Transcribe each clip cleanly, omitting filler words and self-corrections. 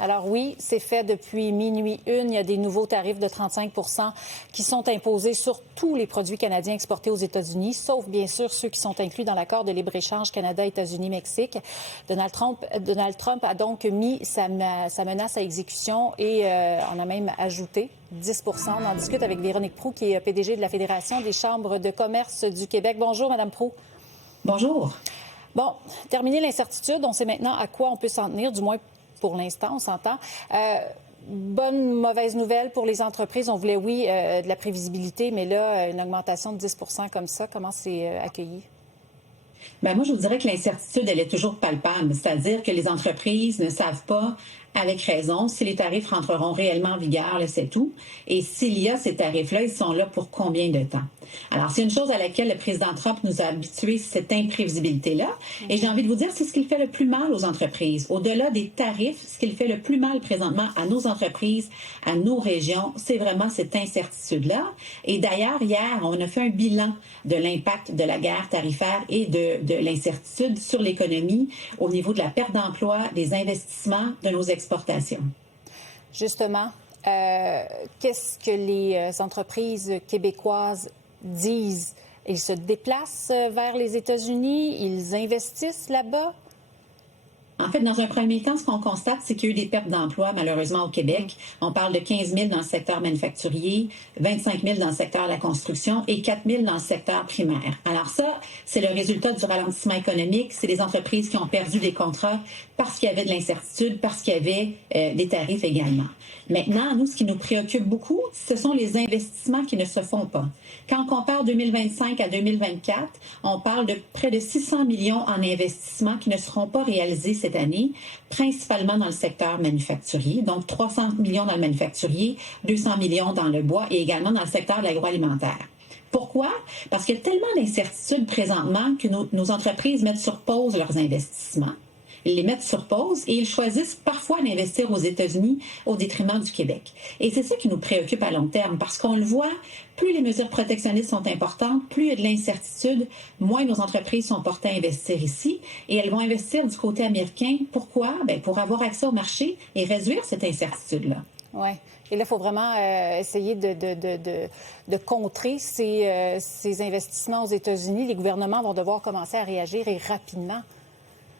Alors oui, c'est fait depuis minuit une. Il y a des nouveaux tarifs de 35 qui sont imposés sur tous les produits canadiens exportés aux États-Unis, sauf bien sûr ceux qui sont inclus dans l'accord de libre-échange Canada-États-Unis-Mexique. Donald Trump a donc mis sa menace à exécution et en a même ajouté 10 On en discute avec Véronique Proulx, qui est PDG de la Fédération des chambres de commerce du Québec. Bonjour, Madame Proulx. Bonjour. Bon, terminé l'incertitude, on sait maintenant à quoi on peut s'en tenir, du moins pour l'instant, on s'entend. Bonne, mauvaise nouvelle pour les entreprises. On voulait, oui, de la prévisibilité, mais là, une augmentation de 10 comme ça, comment c'est accueilli? Bien, moi, je vous dirais que l'incertitude, elle est toujours palpable. C'est-à-dire que les entreprises ne savent pas, avec raison, si les tarifs rentreront réellement en vigueur, c'est tout. Et s'il y a ces tarifs-là, ils sont là pour combien de temps? Alors, c'est une chose à laquelle le président Trump nous a habitués, cette imprévisibilité-là. Et j'ai envie de vous dire, c'est ce qui fait le plus mal aux entreprises. Au-delà des tarifs, ce qui fait le plus mal présentement à nos entreprises, à nos régions, c'est vraiment cette incertitude-là. Et d'ailleurs, hier, on a fait un bilan de l'impact de la guerre tarifaire et de l'incertitude sur l'économie au niveau de la perte d'emploi, des investissements, de nos exportations. Justement, qu'est-ce que les entreprises québécoises disent? Ils se déplacent vers les États-Unis? Ils investissent là-bas? En fait, dans un premier temps, ce qu'on constate, c'est qu'il y a eu des pertes d'emplois, malheureusement, au Québec. On parle de 15 000 dans le secteur manufacturier, 25 000 dans le secteur de la construction et 4 000 dans le secteur primaire. Alors ça, c'est le résultat du ralentissement économique. C'est les entreprises qui ont perdu des contrats parce qu'il y avait de l'incertitude, parce qu'il y avait des tarifs également. Maintenant, nous, ce qui nous préoccupe beaucoup, ce sont les investissements qui ne se font pas. Quand on compare 2025 à 2024, on parle de près de 600 millions en investissements qui ne seront pas réalisés cette année, principalement dans le secteur manufacturier, donc 300 millions dans le manufacturier, 200 millions dans le bois et également dans le secteur de l'agroalimentaire. Pourquoi? Parce qu'il y a tellement d'incertitudes présentement que nos entreprises mettent sur pause leurs investissements. Ils les mettent sur pause et ils choisissent parfois d'investir aux États-Unis au détriment du Québec. Et c'est ça qui nous préoccupe à long terme parce qu'on le voit, plus les mesures protectionnistes sont importantes, plus il y a de l'incertitude, moins nos entreprises sont portées à investir ici et elles vont investir du côté américain. Pourquoi? Bien, pour avoir accès au marché et réduire cette incertitude-là. Oui. Et là, il faut vraiment essayer de contrer ces investissements aux États-Unis. Les gouvernements vont devoir commencer à réagir et rapidement.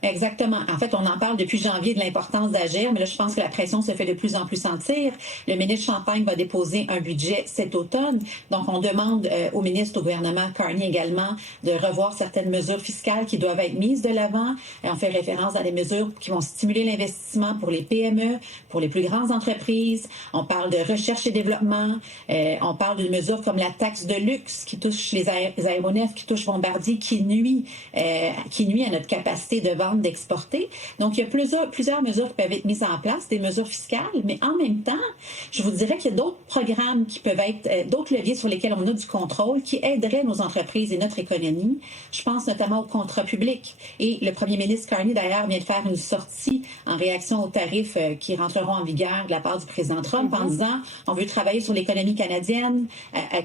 Exactement. En fait, on en parle depuis janvier de l'importance d'agir, mais là, je pense que la pression se fait de plus en plus sentir. Le ministre Champagne va déposer un budget cet automne. Donc, on demande au ministre, au gouvernement, Carney également, de revoir certaines mesures fiscales qui doivent être mises de l'avant. On fait référence à des mesures qui vont stimuler l'investissement pour les PME, pour les plus grandes entreprises. On parle de recherche et développement. On parle d'une mesure comme la taxe de luxe qui touche les aéronefs, qui touche Bombardier, qui nuit à notre capacité de vente d'exporter. Donc, il y a plusieurs mesures qui peuvent être mises en place, des mesures fiscales, mais en même temps, je vous dirais qu'il y a d'autres programmes qui peuvent être, d'autres leviers sur lesquels on a du contrôle qui aideraient nos entreprises et notre économie. Je pense notamment aux contrats publics. Et le premier ministre Carney, d'ailleurs, vient de faire une sortie en réaction aux tarifs qui rentreront en vigueur de la part du président Trump en disant on veut travailler sur l'économie canadienne,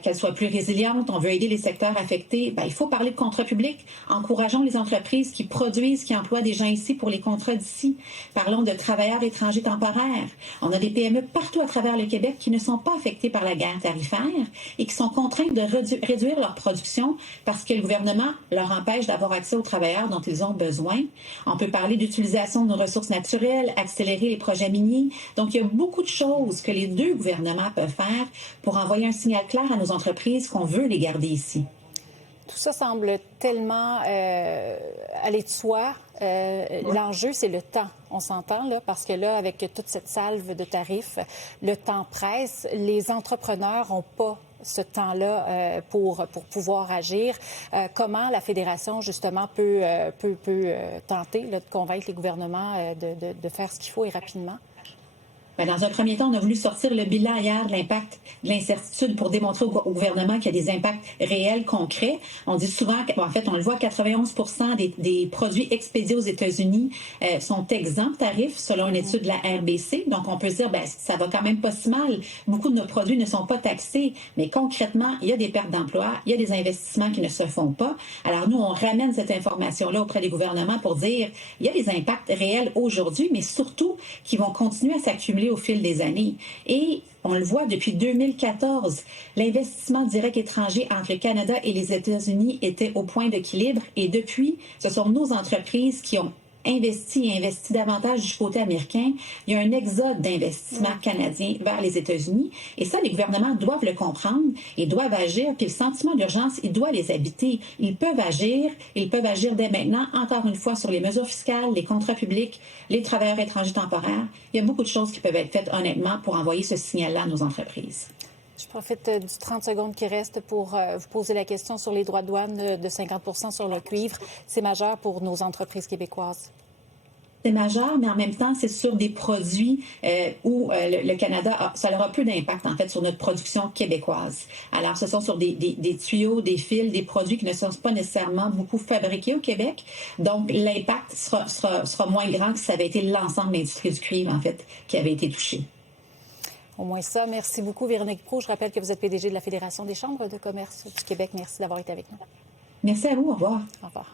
qu'elle soit plus résiliente, on veut aider les secteurs affectés. Bien, il faut parler de contrats publics. Encourageons les entreprises qui produisent, qui emploient des gens ici pour les contrats d'ici. Parlons de travailleurs étrangers temporaires. On a des PME partout à travers le Québec qui ne sont pas affectés par la guerre tarifaire et qui sont contraints de réduire leur production parce que le gouvernement leur empêche d'avoir accès aux travailleurs dont ils ont besoin. On peut parler d'utilisation de nos ressources naturelles, accélérer les projets miniers. Donc, il y a beaucoup de choses que les deux gouvernements peuvent faire pour envoyer un signal clair à nos entreprises qu'on veut les garder ici. Tout ça semble tellement aller de soi. L'enjeu, c'est le temps. On s'entend, là, parce que là, avec toute cette salve de tarifs, le temps presse. Les entrepreneurs n'ont pas ce temps-là pour pouvoir agir. Comment la Fédération, justement, peut tenter là, de convaincre les gouvernements de faire ce qu'il faut et rapidement? Bien, dans un premier temps, on a voulu sortir le bilan hier de l'impact de l'incertitude pour démontrer au gouvernement qu'il y a des impacts réels, concrets. On dit souvent, en fait, on le voit, 91 des produits expédiés aux États-Unis sont exempts de tarifs, selon une étude de la RBC. Donc, on peut se dire, bien, ça va quand même pas si mal. Beaucoup de nos produits ne sont pas taxés, mais concrètement, il y a des pertes d'emplois, il y a des investissements qui ne se font pas. Alors, nous, on ramène cette information-là auprès des gouvernements pour dire, il y a des impacts réels aujourd'hui, mais surtout qui vont continuer à s'accumuler au fil des années. Et on le voit depuis 2014, l'investissement direct étranger entre le Canada et les États-Unis était au point d'équilibre. Et depuis, ce sont nos entreprises qui ont investi davantage du côté américain. Il y a un exode d'investissement canadien vers les États-Unis. Et ça, les gouvernements doivent le comprendre et doivent agir. Puis le sentiment d'urgence, il doit les habiter. Ils peuvent agir dès maintenant, encore une fois, sur les mesures fiscales, les contrats publics, les travailleurs étrangers temporaires. Il y a beaucoup de choses qui peuvent être faites, honnêtement, pour envoyer ce signal-là à nos entreprises. Je profite du 30 secondes qui reste pour vous poser la question sur les droits de douane de 50 sur le cuivre. C'est majeur pour nos entreprises québécoises. C'est majeur, mais en même temps, c'est sur des produits où le Canada, ça aura peu d'impact, en fait, sur notre production québécoise. Alors, ce sont sur des tuyaux, des fils, des produits qui ne sont pas nécessairement beaucoup fabriqués au Québec. Donc, l'impact sera moins grand que si ça avait été l'ensemble de l'industrie du cuivre, en fait, qui avait été touchée. Au moins ça. Merci beaucoup, Véronique Proulx. Je rappelle que vous êtes PDG de la Fédération des chambres de commerce du Québec. Merci d'avoir été avec nous. Merci à vous. Au revoir. Au revoir.